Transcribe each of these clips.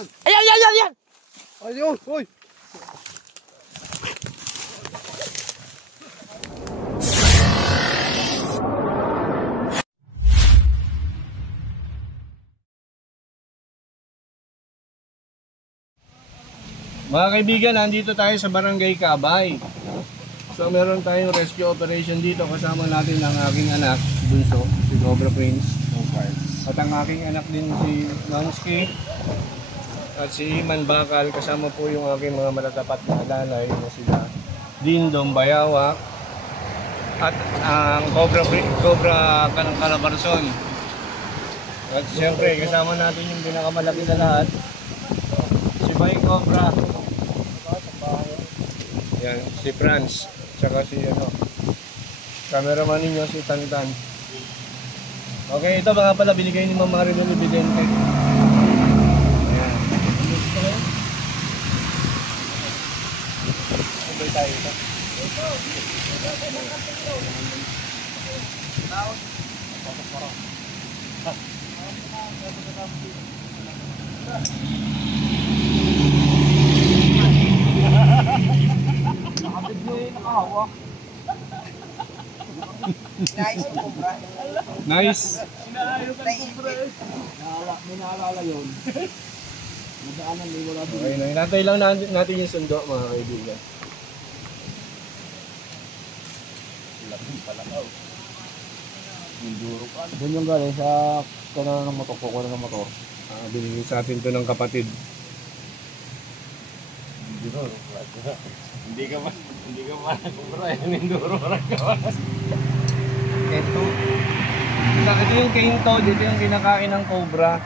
yan. Ayan, ayan, ayan, ayan! Ayun, uy! Mga kaibigan, nandito tayo sa Barangay Cabay. So meron tayong rescue operation dito. Kasama natin ang aking anak, Bunso, si Cobra Prince. At ang aking anak din si Mamski. At si Iman Bakal. Kasama po yung aking mga matatapat na alalay na sila Dindong Bayawak. At ang Cobra Calabarzon. At siyempre kasama natin yung pinakamalaki sa lahat, si Bay Cobra. Yan, si Franz, tsaka si cameraman ninyo si Tantan. Okay, ito mga pala binigay ni Ma'am Marilyn Evidente. Ayan. Sabay tayo ito. Nice. May naalala yun. Nadaanan may wala din. Okay, hinantay lang natin yung sundo mga kaibigan. Doon yung galing sa kanal ng motor, kukuha ng motor. Binigay sa atin to ng kapatid. Hindi ka ba kumpara yung Enduro ka. Ito yung Kento, dito yung kinakain ng Cobra.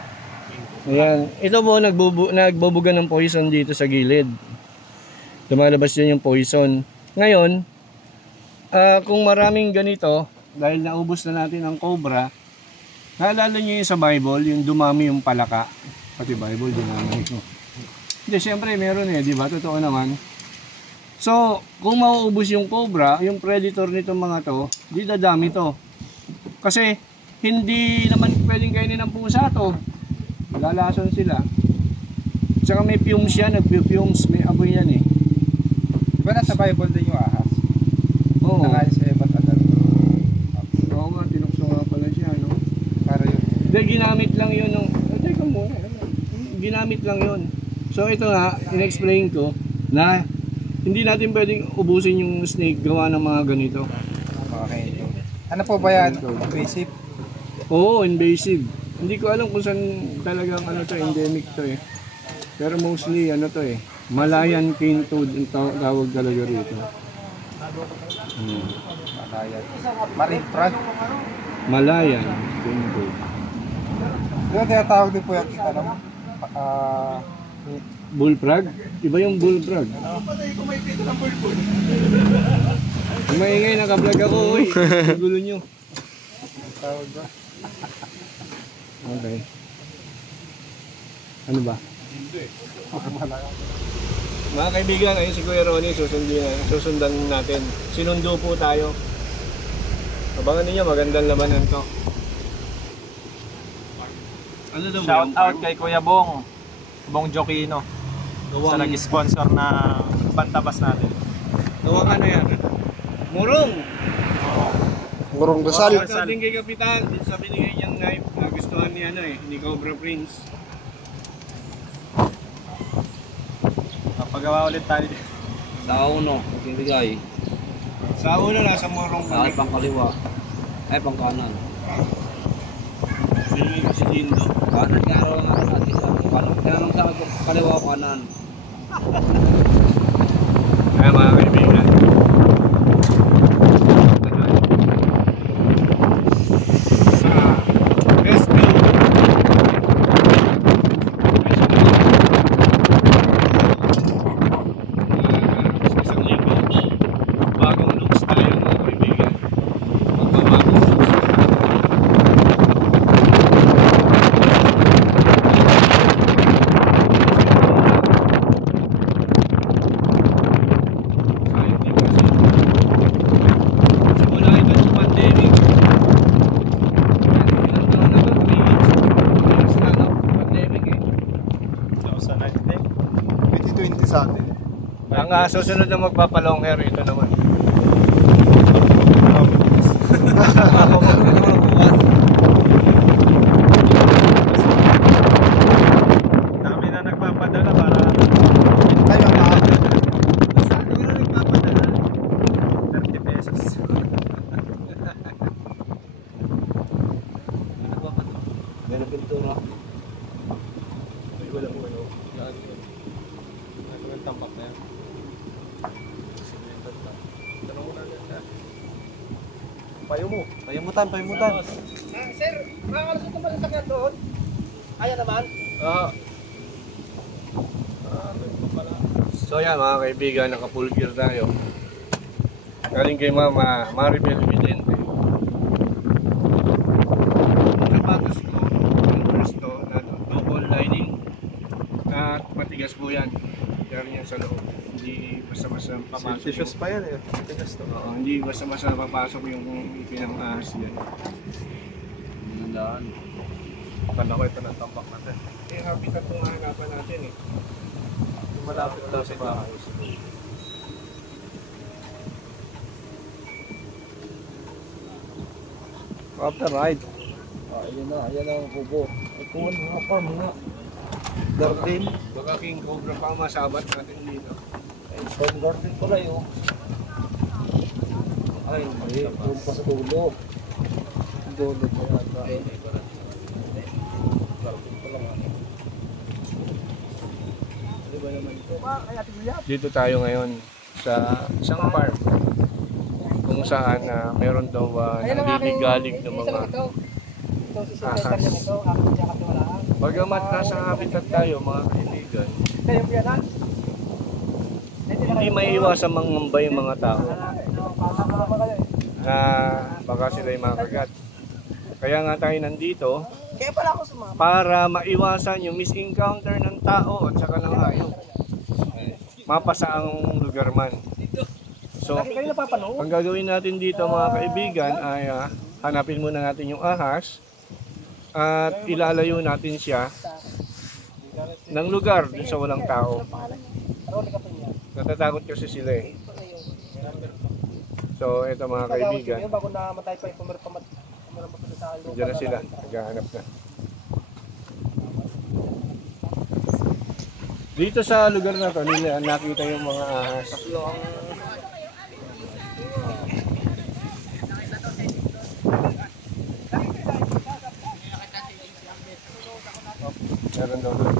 Ayan, ito po nagbubuga ng poison dito sa gilid. Lumalabas yun yung poison. Ngayon, kung maraming ganito, dahil naubos na natin ang Cobra, naalala nyo yung sa Bible, yung dumami yung palaka. Pati Bible, dinami ko. Hindi, syempre meron di ba? Totoo naman. So, kung mauubos yung Cobra, yung predator nitong mga to, di dadami to. Kasi, hindi naman pwedeng kainin ng pusa to. Lalason sila. Tsaka may fumes yan, nag-fumes, may apoy yan Diba nasa Bible din yung ahas? Oo. Nakain sa iba't adal. Oo nga, tinukso nga pala siya, no? Para yun. Hindi, ginamit lang yun nung... Teka mo, ginamit lang yun. So ito nga, in-explain ko na hindi natin pwedeng ubusin yung snake gawa ng mga ganito. Okay. Ano po ba yan? Invasive? Oo, invasive. Hindi ko alam kung saan talagang endemic to Pero mostly Malayan cane toad yung tawag talaga rito. Malayan. Marine frog? Malayan cane toad. Yung tinatawag din po yung Bullfrog? Iba yung bullfrog. Maingay, naka-vlog ako, oy. Gulo nyo. tawag ba? Okay. Ano ba? Mga kaibigan, ayun si Kuya Ronnie, susundan natin. Sinundo po tayo. Abangan niyo, magandang labanan to. Ano daw? Shout out kay Kuya Bong Jokino sa nag-sponsor na pantabas natin. Gawa ka na yan. Murong! Murong Dasal. Shout out din kay Kapitan. Din sa binigay niyang knife. Nagustuhan niya ni Cobra Prince. Papagawa ulit tayo. Sa uno, magbibigay. Sa ulo, nasa Murong Sa pang kaliwa. Ay, pang kanan. Binigay ko si Lindo. Kanan nga araw nga natin sa kanan. Kaya nung sa kaliwa kanan. Kaya mga kaibigan. sa atin. Ang susunod na magpapalong hair, ito naman. Dami na nagpapadala para Tayo na. sa akin na nagpapadala. 30 pesos. Meron pintura. Ay, wala mo ano. Ano yung tambak na yan? Tanong mo na agad. Payamutan. Sir, makakalusot naman sa sakyan doon. Kaya naman. So yan mga kaibigan, naka-full gear tayo. Galing kay Mama Maribel Vidente. Ang sapatos ko, yung gusto na double lining at matigas po yan. Kaya yan sa loob. Hindi basta-basta papasok. Tissues pa yan eh. Tigas to. Oo, hindi basta-basta papasok yung pinang-ahas yan. Nandaan. Kala ko ito ng tambak natin. Yung habitat kung hanapan natin eh. Malapit daw sa bahay. After ride. Ayan ang kubo. Ito mga farm nga. Garden. Baka king cobra pa masabat natin dito. Farm garden pala yun. Ay, hindi. Doon pa sa dulo. Dulo pa yata. Garden pala nga. Ano ba naman ito? Dito tayo ngayon sa isang farm kung saan meron daw nanliligalig ng mga ahas. Bagamat nasa habitat tayo mga kaibigan, hindi maiiwasan mangamba yung mga tao na baka sila'y makagat. Kaya nga tayo nandito para maiwasan yung misencounter ng tao at saka ng hayop. Mapasa ang lugar man. So, ang gagawin natin dito mga kaibigan ay hanapin muna natin yung ahas at ilalayo natin siya ng lugar dun sa walang tao. Natatakot kasi sila eh. So, ito mga kaibigan. Diyan na sila. Naghahanap na. Dito sa lugar na to, nila nakita yung mga ahas. Meron daw doon.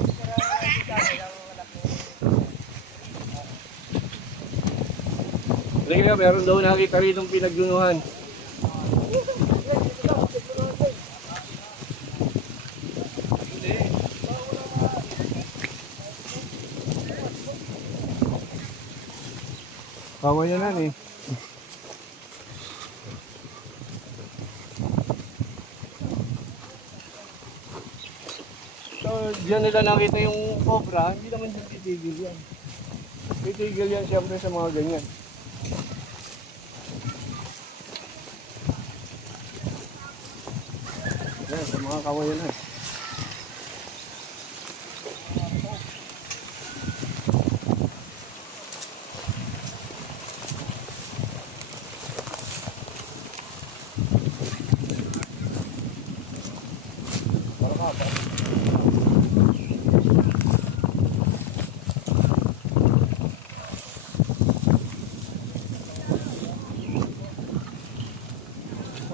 Hindi kaya meron daw nakita rin itong pinagdunuhan. Kawayanan eh. So, diyan nila nakita yung cobra, hindi naman dyan titigil yan. Titigil yan siyempre sa mga ganyan. Yan, sa mga kawayanan.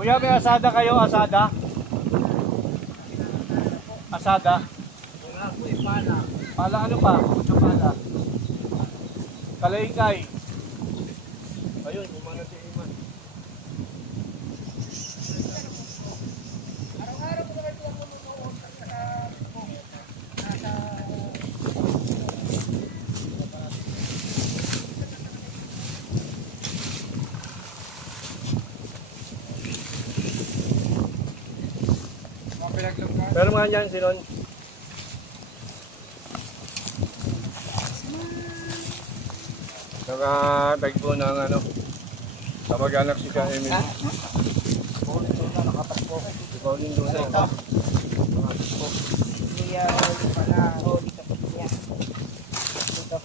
Kuya, may asada kayo? Asada? Asada? Pala. Pala ano pa? Ano pala? Kalaykay. Ayun, umana si Iman. Pero mga dyan, sinon. Nakatagpo ng ano, kamag-anak si Ka Emil. Pauling doon na nakatagpo. Si Pauline doon na. Hindi pala. Hindi ka pa niya. Dito.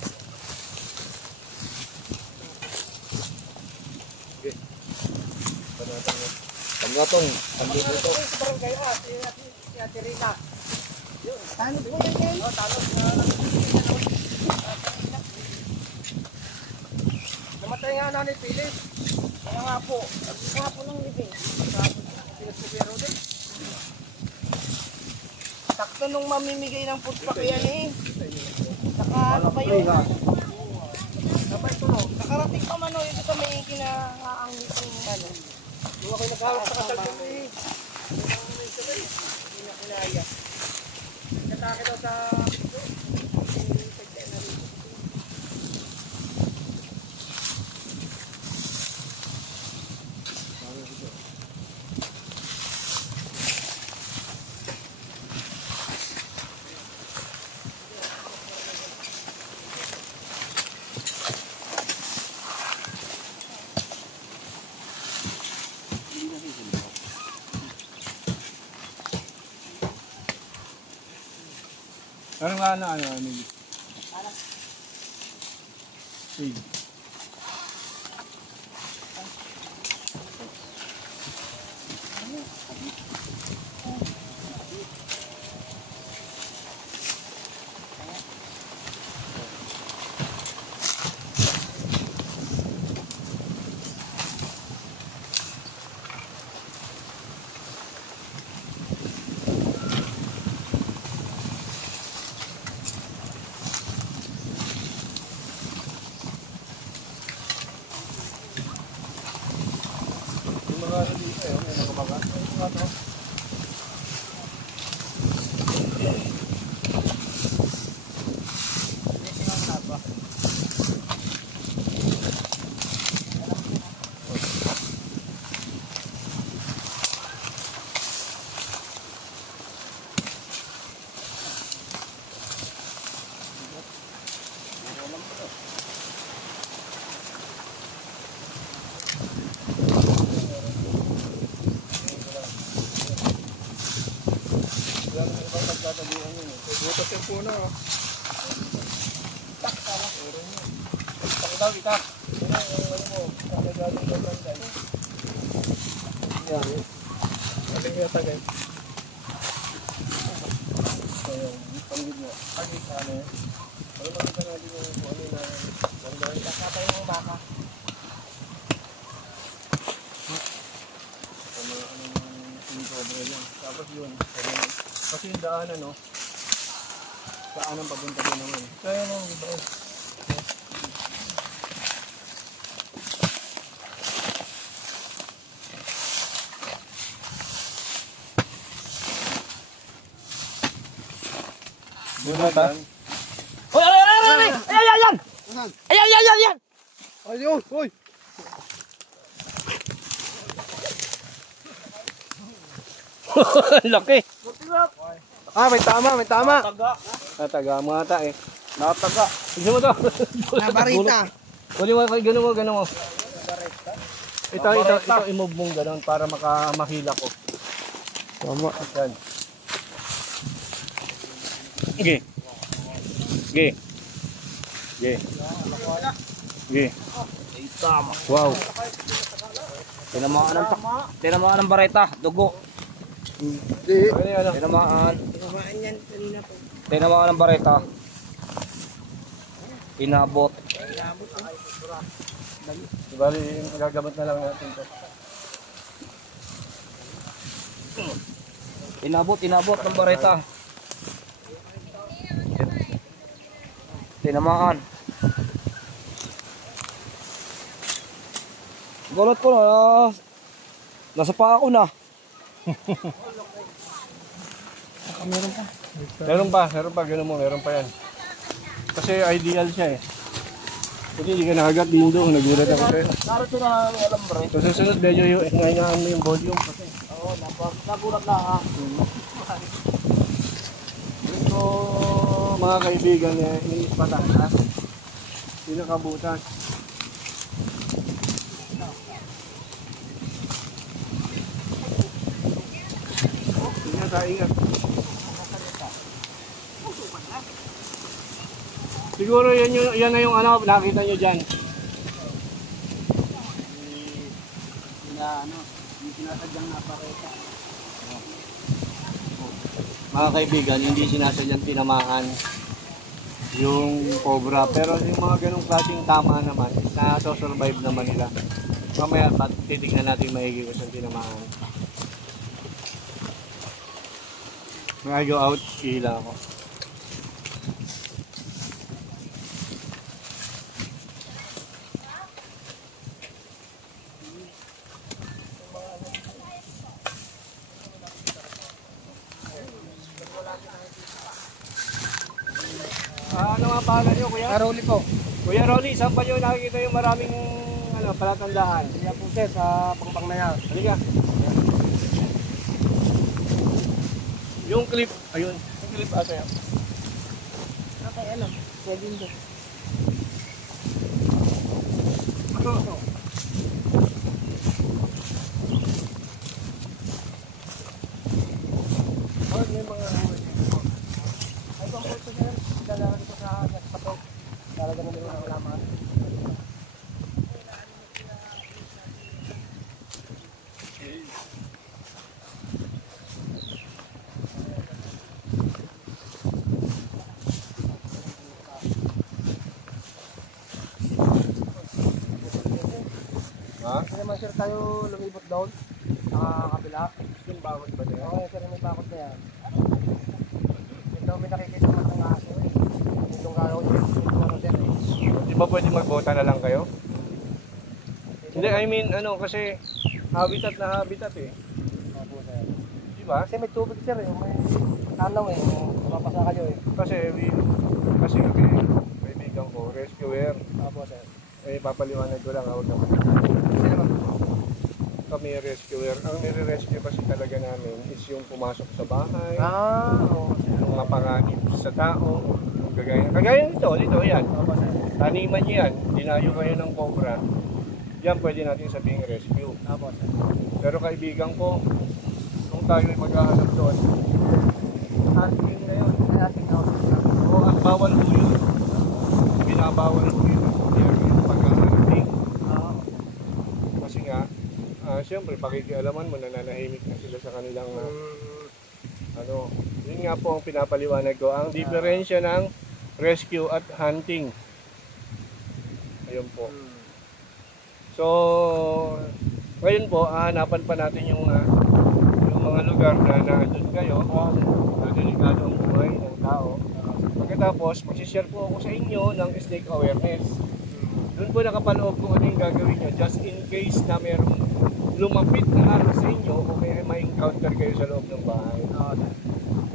Gatong. Andun dito. Sa barangay si Ate Rina. Tanod po yan. Oo, tanod. Namatay nga na ni Pilis. Kaya nga po. Kaya po ng libing. Pilis ko pero din. Sakto nung mamimigay ng food pack yan eh. Saka ano ba yun? Sabay tulog. Nakarating pa man o yun sa may kinaangit ng ano. Doon ako naghawak sa kasalpong eh. Hindi na kinaya. Katake daw sa... Ano nga ano, Emily? Sige. Butas yung puno. Tak daw, itak. Yan. Aling yung tagay. Panggit mo. Panggit ano yan. Ano makita natin yung ano na bandahin. Kakapay ng baka. Tapos yun. Kasi yung daanan, no? Daanan papunta din naman. Kaya mo, diba? Muna ta? Uy, ay! Ayan! Ayan! Ayun! Uy! Laki! Ah, may tama, may tama! Nataga mga ata eh. Nataga! Gusto mo to? Nabarita. Kunin mo, gano'n mo. Ito, i-move mong gano'n para makahila ko. Tama. Yan. Okay. Okay. Okay. Okay. Wow. Tinamaan ng bareta, dugo. Hindi. Ano yan? Tinamaan yan kanina po. ng bareta. Inabot. Bali, gagamot na lang natin to. Inabot ng bareta. Tinamaan. Gulot ko na. Nasa paa ko na. Meron pa, gano'n mo, meron pa yan. Kasi ideal siya eh. Kasi hindi ka nakagat din doon, nagulat ako sa'yo. Narito na alam bro. So susunod, medyo ngayon mo yung volume kasi. Oo, nagulat na ha. Ito, mga kaibigan, inis patatas. Pinakabutas. Ingat. Siguro yan na yung ano, nakita nyo dyan. Mga kaibigan, hindi sinasadyang tinamaan yung cobra. Pero yung mga ganong klaseng tama naman, na-survive naman nila. Mamaya, titignan natin maigi kung saan tinamaan. When I go out, ihila ako. Ano nga pangalan nyo, kuya? Karoli po. Kuya Rolly, saan pa nyo nakikita yung maraming palatandaan? Yan po sir, sa pangbang na yan. Halika. Yung clip, ayun. Yung clip ata yan. Okay, alam. Pwede nyo. May mga ay kung po sir, dalaman ko sa patok. Talaga na nila ang laman. Ha? Hindi naman sir tayo lumibot doon sa kabila. Yung bakod ba niya? Oo sir, may bakod na yan. Ito may nakikita naman ng aso eh. Itong galaw niya, ito ano sir eh. Di ba pwede magbota na lang kayo? Hindi, I mean, kasi habitat na habitat eh. Opo sir. Di ba? Kasi may tubig sir eh, may tanaw eh. Mapasa kayo eh. Kasi kami, kaibigan ko, rescuer. Opo sir. Eh, papaliwanag ko lang, huwag naman. Hindi naman. Kami rescuer. Ang nire-rescue kasi talaga namin is yung pumasok sa bahay, Oo sir. yung mga panganib sa tao, yung kagaya dito, yan. Opo sir. Taniman yan, dinayo kayo ng cobra. Yan pwede natin sabing rescue. Opo sir. Pero kaibigan ko, kung tayo ay maghahanap doon, hunting na yun. Ay ating ako sir. Oo, at bawal po yun. Binabawal po yun. Yung pag-hunting. Oo. Kasi nga, siyempre, pakikialaman mo, nananahimik na sila sa kanilang, yun nga po ang pinapaliwanag ko. Ang diferensya ng rescue at hunting. Ayun po. So, ngayon po, hahanapan pa natin yung mga lugar na nandun kayo. Na delikado ang buhay ng tao. Pagkatapos, magsishare po ako sa inyo ng snake awareness. Doon po nakapaloob kung ano yung gagawin nyo. Just in case na mayroong lumapit na araw sa inyo o may ma-encounter kayo sa loob ng bahay.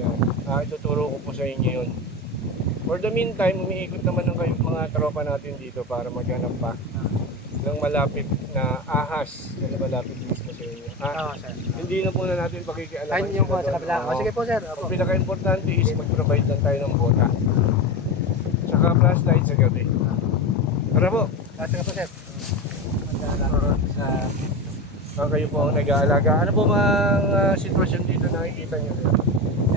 Yan. Ituturo ko po sa inyo yun. For the meantime, umiikot naman ng kayo mga tropa natin dito para maghanap pa ng malapit na ahas na malapit mismo sa inyo. Oo sir. Hindi na po na natin pakikialaman. Ayun yung po sa kabila. O sige po sir. Opo. Ang pinaka-importante is mag-provide lang tayo ng bota. Tsaka flashlight sa gabi. Tara po. Sige po sir. Kayo po ang nag-aalaga. Ano po mga sitwasyon dito na nakikita nyo?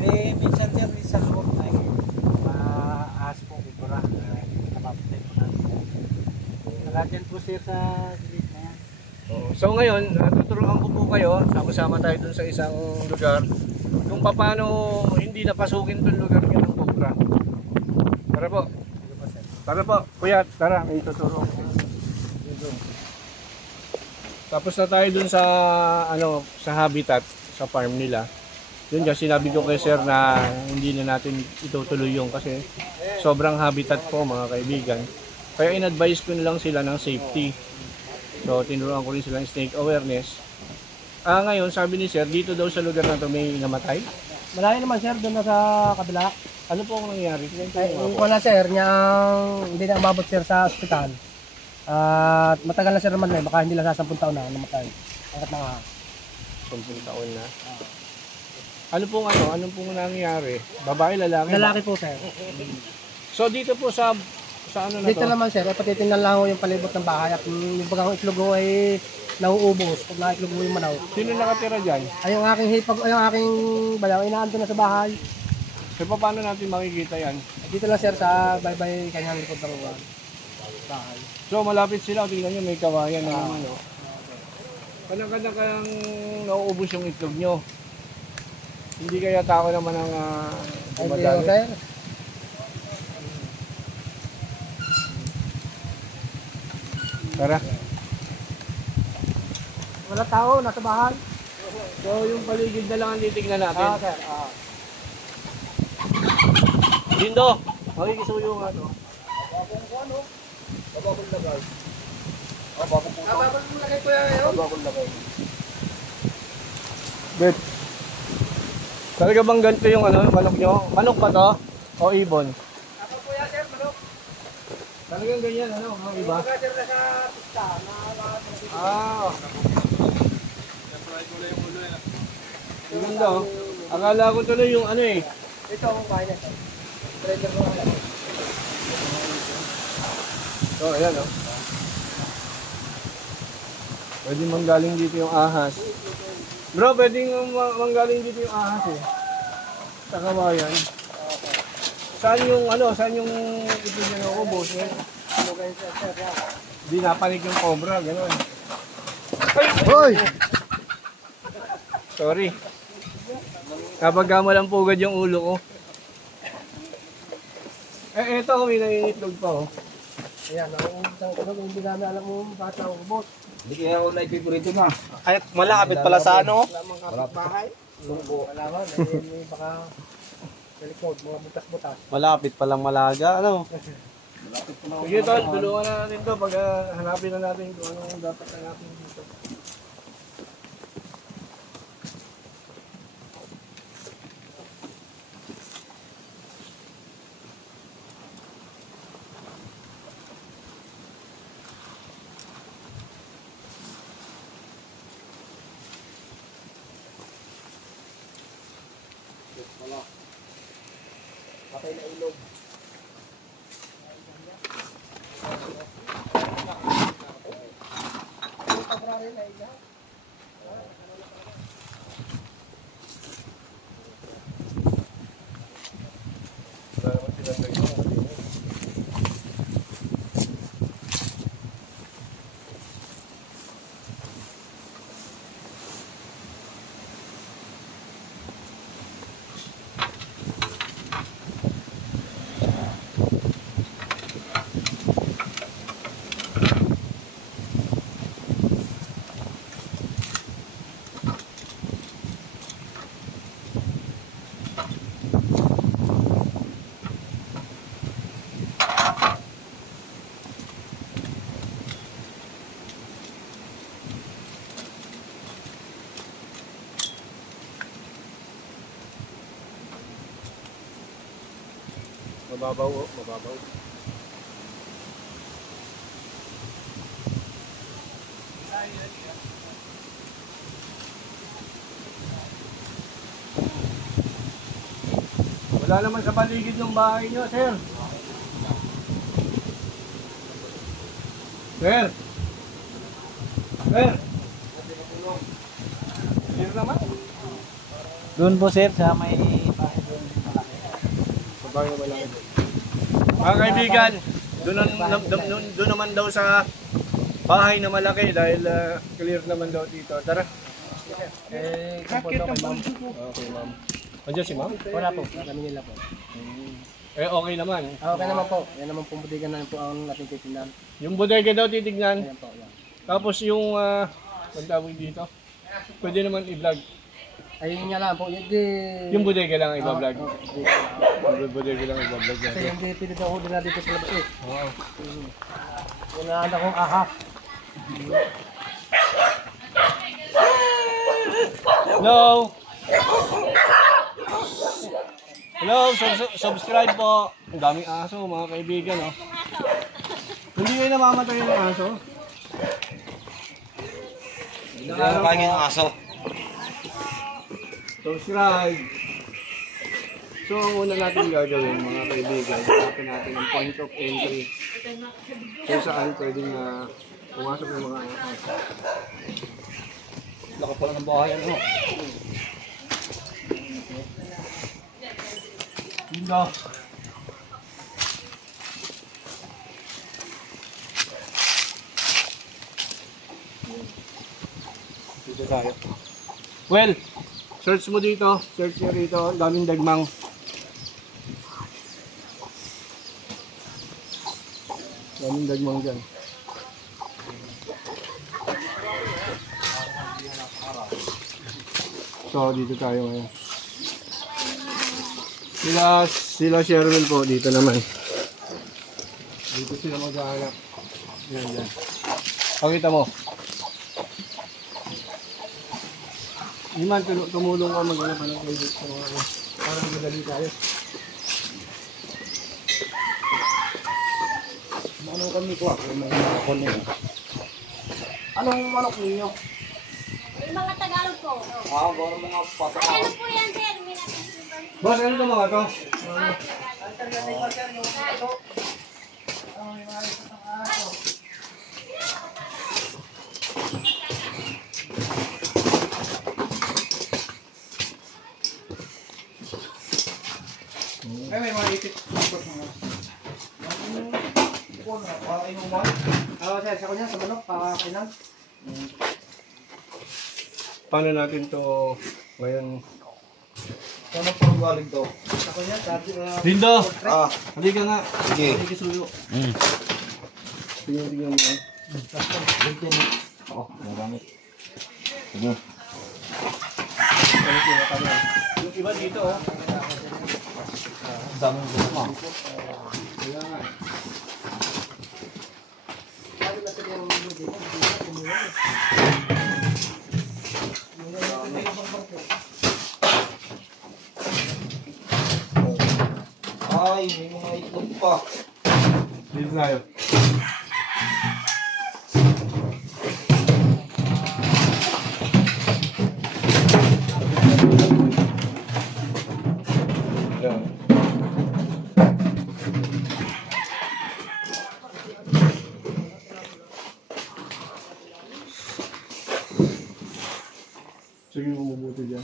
Eh, minsan sir, sa loob na ahas po, kubura. Napapatay po natin. Nalagyan po sir sa gilid na yan. So ngayon, tuturuan ko po kayo, sama-sama tayo dun sa isang lugar, kung paano hindi napasukin dun lugar nyo ng cobra. Tara po. Tara po, kuya, tara, may tuturo ko. Tapos na tayo dun sa sa habitat, sa farm nila. Yun kasi sinabi ko kay sir na hindi na natin itutuloy yung kasi sobrang habitat po mga kaibigan. Kaya in-advise ko na lang sila ng safety. So tinuruan ko rin sila ng snake awareness. Ngayon sabi ni sir, dito daw sa lugar na to may namatay. Malayo naman sir, doon na sa kabila. Ano po ang nangyari? Wala sir, hindi na umabot sir sa ospital. At matagal na sir naman baka hindi lang sa 10 taon na namatay. Angkat na nga. 10 taon na. Ano pong nangyari? Babae, lalaki? Lalaki po sir. So dito po sa ano na Dito to? naman sir, patitingnan lang ho yung palibot ng bahay at yung bagang itlog ho ay nauubos. Pag naitlog ho yung manaw. Sino nakatira dyan? Ay yung aking hipag, ay yung aking balang, inaanto na sa bahay. So paano natin makikita yan? Dito lang sir sa baybay kanyang likod ng bahay. So malapit sila, tingnan nyo may kawayan na naman. Kadang-kadang kayang nauubos yung itlog nyo. Hindi kaya tao naman ang dumadali. Tara. Wala tao, nasa bahay. So yung paligid na lang ang titignan natin. Sir. Dindo, makikisuyo nga to. Babakol lagay. Babakol mo lagay ko yan. Babakol lagay. Bet. Talaga bang ganito yung manok nyo? Manok ba to? O ibon? Ako po yan, sir, manok. Talagang ganyan, ang iba? Sir, nasa pista. Ah. Ang ganda oh. Akala ko tuloy yung Ito ang bahay niya, sir. Trailer ko. So, ayan oh. Pwede manggaling dito yung ahas. Bro, pwedeng manggaling dito yung ahas eh. Sa kawayan. Saan yung ito niya na ubos eh? Ano kayo, sir? Di napanik yung cobra, gano'n. Hoy! Sorry. Kapag lang pugad yung ulo ko. Eto, may nangingitlog pa oh. Ayan, nauubos ko na. Hindi namin alam mo bakit nauubos. Hindi kaya ako na-favorito na. Ay, malapit pala sa ano? Wala mga kapitbahay. Wala nga, may baka sa likod, mga butas-butas. Malapit palang Malaga, ano? Sige tol, tulungan na natin to pag hanapin na natin kung anong dapat hanapin dito. Patay na ilog. Mababaw oh, mababaw. Wala naman sa paligid ng bahay nyo, sir. Sir. Sir. Sir naman. Doon po sir, sa may bahay doon. Sa bahay na malaki. Mga kaibigan, doon naman daw sa bahay na malaki dahil clear naman daw dito. Tara. Sakit ang bulso ko. Okay, ma'am. Andiyan si ma'am? Wala po, kami nila po. Okay naman. Okay naman po. Yan naman pong budigan na po ang ating titindan. Yung bodega daw titignan. Ayan po, yan. Tapos yung magtawag dito. Pwede naman i-vlog. Ayun nga lang po. Yung bodega lang i-vlog. Oo. Yung bodega lang i-vlog. Kasi hindi pilit ako din na dito sa labas eh. Oo. Wala na akong ahas. Hello! Hello! Subscribe po! Ang daming aso mga kaibigan. Oh. Hindi kayo namamatay ng aso? Hindi na kain ng aso. Subscribe! So, ang una natin gagawin mga kaibigan, hanapin natin ang point of entry kung saan pwedeng pumasok ng mga aso. Laka pala ng bahay ano. Dito. Dito tayo. Well, search mo dito. Search nyo rito. Ang daming dagmang. Daming dagmang dyan. So, dito tayo ngayon. Sila Sherwin po, dito naman. Dito sila maghahanap. Yan, yan. Pakita mo. Iman, tumulong ka maghanap ng kayo. Parang madali tayo. Anong kami ko ako? May mga kunin. Anong manok ninyo? Yung mga Tagalog po. Gawin mga pato. Ay, ano po yan, sir? May natin. Boss, ano ito mga to? Ay, may mga itik. Sir, sa kanya, sa manok, pakainan. Paano natin to ngayon? Ano pang galing to? Sa kanya, Lindo! Ah, Halika nga. sige. Halika suyo. Tingnan mo. Oo, nagamit. Sige. Yung iba dito oh. Daming gusto. Kaya nga. Ay, may mga itlog pa. Dito tayo. Yan. Sige mo mabuti dyan.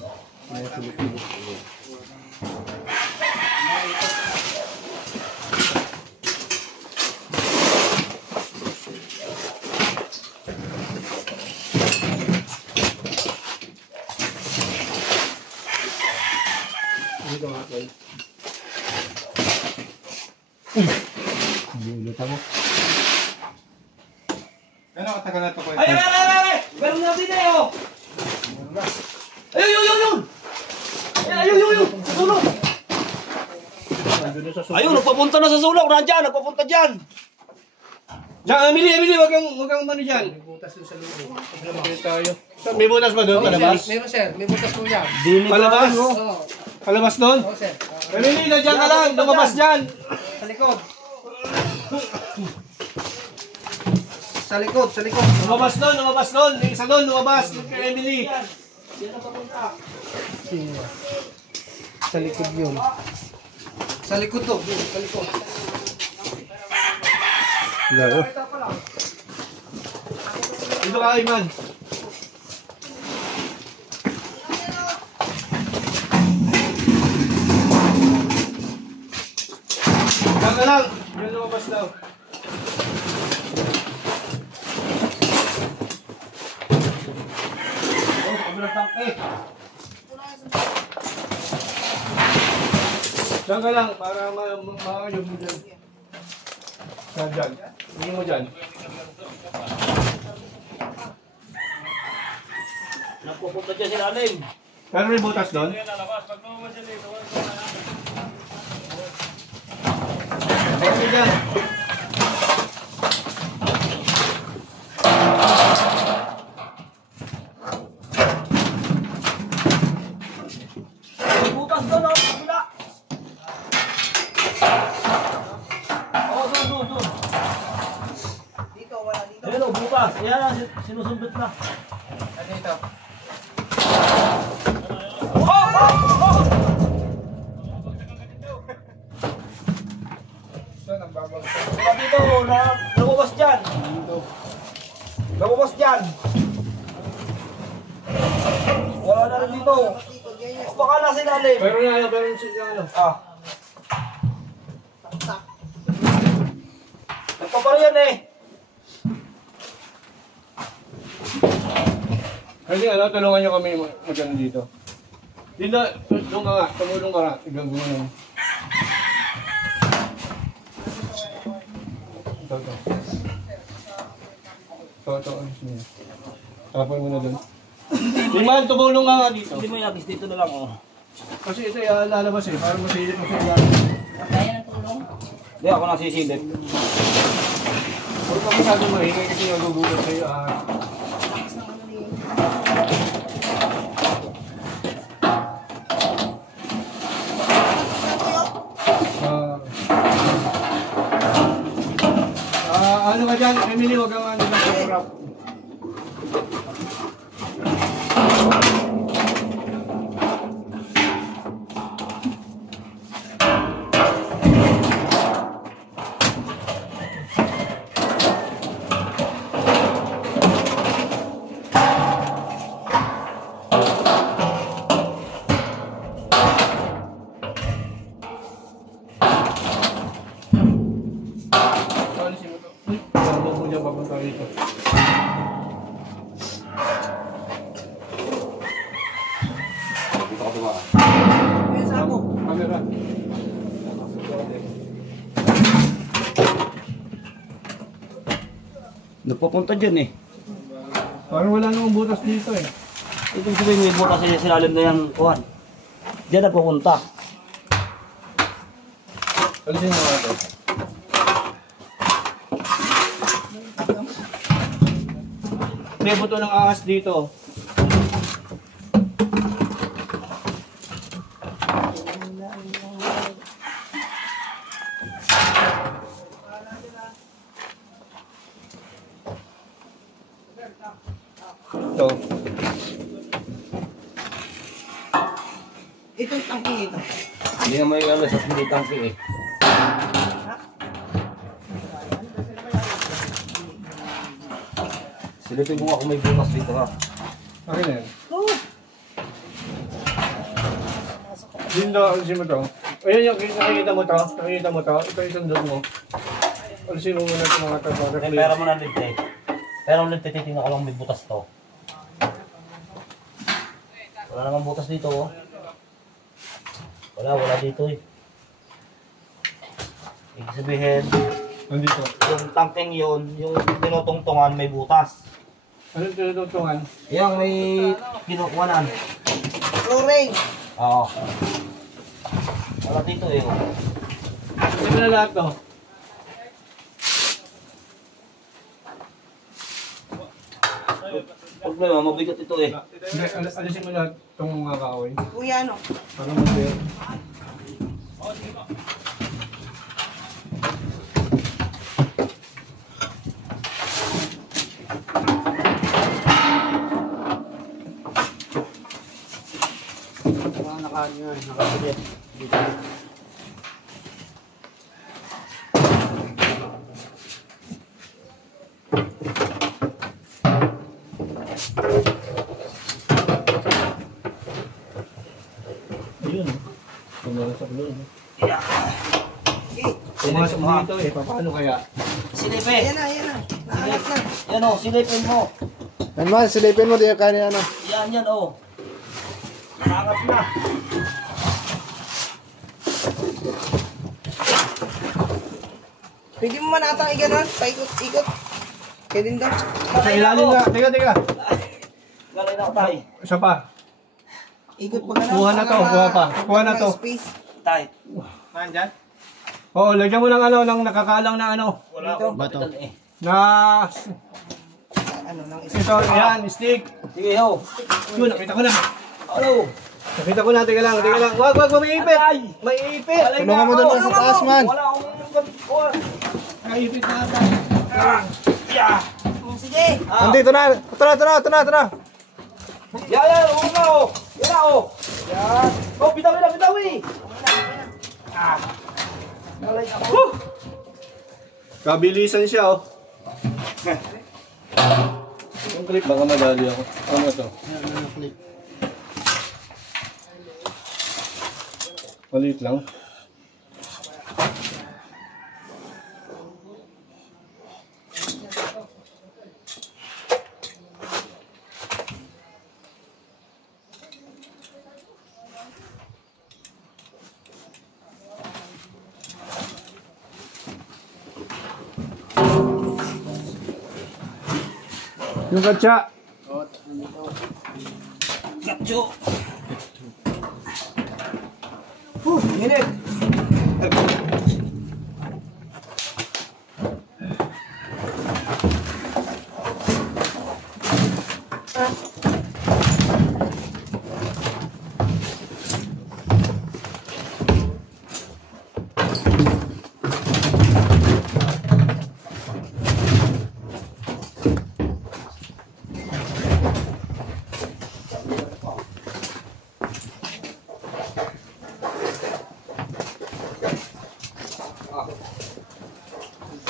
Mga sulok-sulok. Dito nga tol. Ulit ako. Ano katagal na to ko? Ay! Meron na video! Ayun! Sa sulok! Ayun, nagpapunta na sa sulok. Nandiyan, nagpapunta dyan. Diyan, Emily, wag kang mano dyan. May butas doon sa loob. Dito tayo. May butas ba doon? Palabas? Meron sir, may butas po yan. Palabas? Oo. Palabas doon? Oo sir. Emily, nandiyan ka lang. Lumabas dyan. Sa likod. Sa likod, sa likod. Lumabas doon. Yung isa doon, lumabas. Doon kay Emily. Sa likod yun. Sa likod to, yun, sa likod. Gayo. Dito ka, Iman. Diyan ka lang. Yan lumabas daw. Diyan ka lang para makakayog mo dyan. Dyan. Tingin mo dyan. Nagpupunta dyan sila aling. Pero may butas doon? Okay dyan. Butas doon, oh, kabila. Oo, doon. Dito, wala dito. Ayun, oh, butas. Ayan, sinusundot na. Ano ito? Wala dito, lumabas dyan. Lumabas dyan. Wala na rin dito. Baka nasa ilalim. Pero ano. Ah. Nagpaparo yan eh. Kasi ano, tulungan nyo kami magano dito. Dito, doon ka nga, tumulong ka nga. Igagawin mo. Ito. Ito, alis mo yun. Tapon mo na doon. Liman, tumulong ka nga dito. Hindi mo ilagis dito na lang, oh. Kasi ito lalabas eh, para masilip mo sa ilalim. Kaya ng tulong? Hindi ako nasisilip. Huwag ka masyadong maingay kasi nagugulat sa'yo. Ano ka dyan, Emily, huwag kang ano lang photograph. Nagpapunta dyan eh. Parang wala namang butas dito eh. Itong sabihin may butas sa silalim na yung kuhan. Diyan nagpapunta. Alisin mo nga ito. May buto ng ahas dito. Ito. Itong tangking ito. Hindi na may alas at hindi tangki eh. Silipin mo ako may bukas dito ha. Akin na yan. Dito, alisin mo to. Ayan yung nakikita mo to. Nakikita mo to. Ito yung sundot mo. Alisin mo muna ito mga ito. May pera mo na linte. Pero ulit titingnan ko lang may butas to. Wala namang butas dito oh. Wala dito eh. Ibig sabihin, Nandito. yung tangking yun, yung tinutungtungan may butas. Ano yung tinutungan? Yang may kinukuhanan. Flooring. Oo. Wala dito eh. Oh. Alisin mo na lahat to. Problema, mabigat ito eh. Hindi, alisin mo lahat itong mga kahoy. Kuya, ano? Para mag-bear. Nakabili. Dito. Ayun. Pumasok doon. Yeah. Pumasok dito eh. Paano kaya? Silipin. Ayan na, ayan na. Naalat na. Yan o, silipin mo. Ano man, silipin mo din kanya ano. Yan o. Nakakap na. Pwede mo man atang iganon. Paikot-ikot. Kaya din daw. Sa ilalim na. Teka. Galay na ako tayo. Isa pa. Ikot pa ganun. Kuha na to, kuha pa. Kuha na to. Space. Tight. Nandyan? Oo, lagyan mo ng ano, ng nakakalang na ano. Dito. Bato. Eh. Na, Ano, nang isa. ito, yan, stick. Sige ho. Yun, nakita ko na. Hello. Nakita ko na, teka lang. Wag, maiipit. Maiipit. Tulungan mo doon sa taas man. Wala akong gamit ko. Maiipit na ata. Yeah. Sige. Nandito na. Tara. Yan. Huwag na o. Yan na o. Yan. Oh, bitawi. Galay ako. Kabilisan siya, oh. Yung clip, baka madali ako. Ano to? Maliit lang. Yung katsa. Katso. Init.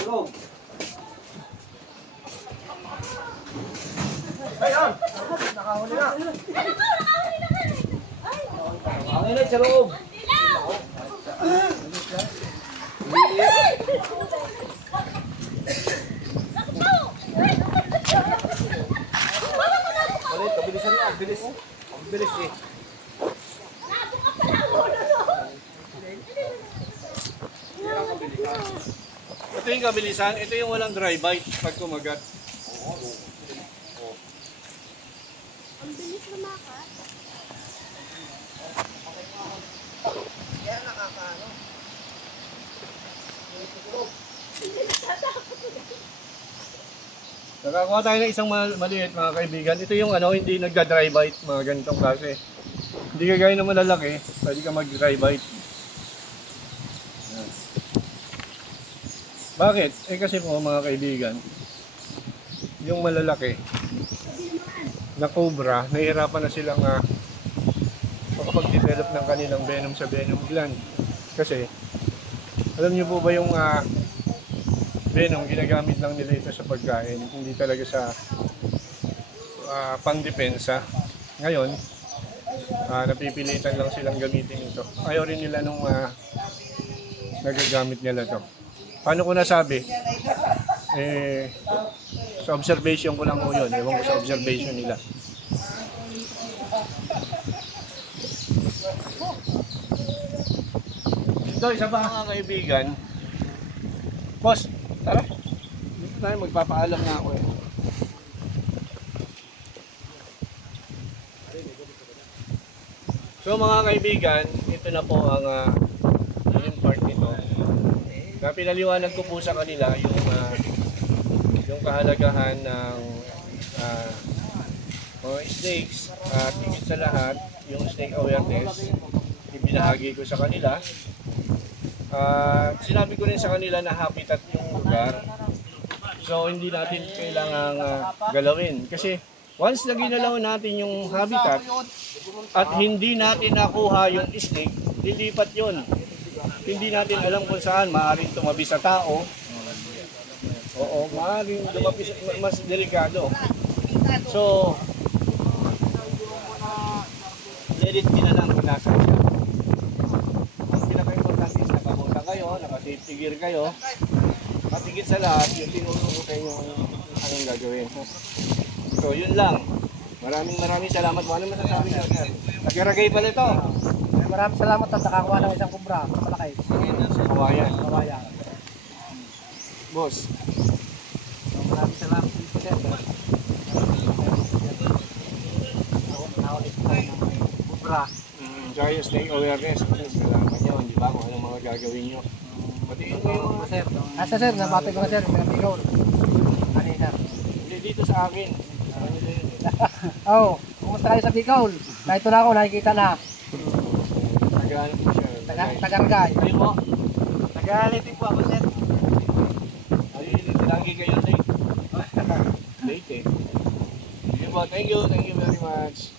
Tulog. Ayun! Nakahuli na! Nakahuli na sa loob! Ulit, kabilisan na. Bilis. Bilis eh. Ito yung kabilisan. Ito yung walang dry bite pag kumagat. Ang bilis lumakas. Kaya nakakaano. Nakakuha tayo ng isang maliit mga kaibigan. Ito yung ano, hindi nagda-dry bite, mga ganitong klase. Hindi kagaya ng malalaki, pwede ka mag-dry bite. Yan. Bakit? Eh kasi po mga kaibigan, yung malalaki na cobra, nahihirapan na silang makapag-develop ng kanilang venom sa venom gland. Kasi, alam niyo po ba yung venom, ginagamit lang nila ito sa pagkain, hindi talaga sa pang-depensa. Ngayon, napipilitan lang silang gamitin ito. Ayaw rin nila nung nagagamit nila ito. Paano ko nasabi? Sa observation ko lang po yun. Ewan ko sa observation nila. Ito, isa pa mga kaibigan. Boss, tara. Dito tayo, magpapaalam na ako eh. So mga kaibigan, ito na po ang yung part nito. Na pinaliwanag ko po sa kanila yung kahalagahan ng mga snakes at higit sa lahat yung snake awareness. Ibinahagi ko sa kanila. Sinabi ko rin sa kanila na habitat yung lugar. So hindi natin kailangang galawin. Kasi once na ginalaw natin yung habitat at hindi natin nakuha yung snake, lilipat yun. Hindi natin alam kung saan, maaaring tumabi sa tao. Oo, maaaring tumabi sa, mas delikado. So, let it be na lang kung nasan siya. Ang pinaka-importante is nakabuta kayo, naka-safety gear kayo. At higit sa lahat, yung tinuro ko sa inyo anong gagawin. So, yun lang. Maraming salamat. Ano masasabi nyo? Nag-iragay pala ito. Maraming salamat at nakakuha ng isang kubra. Malaki. Kawayan. Kawayan. Boss. Maraming salamat dito sir. Nakaulit ko ng kubra. Tsaka yung snake awareness. Salamat nyo, di ba? Kung anong mga gagawin nyo. Patiin mo yung mga Sir. Sir, nabati ko na sir. Pinapigol. Kanina. Hindi dito sa akin. Oo. Kumusta kayo sa Bicol? Kahit na ako, nakikita na. Nagaano po siya. Tagargay. Ayun mo. Nag-aalitin po ako sir. Ayun, lagi kayo late. Late eh. Ayun po, thank you very much.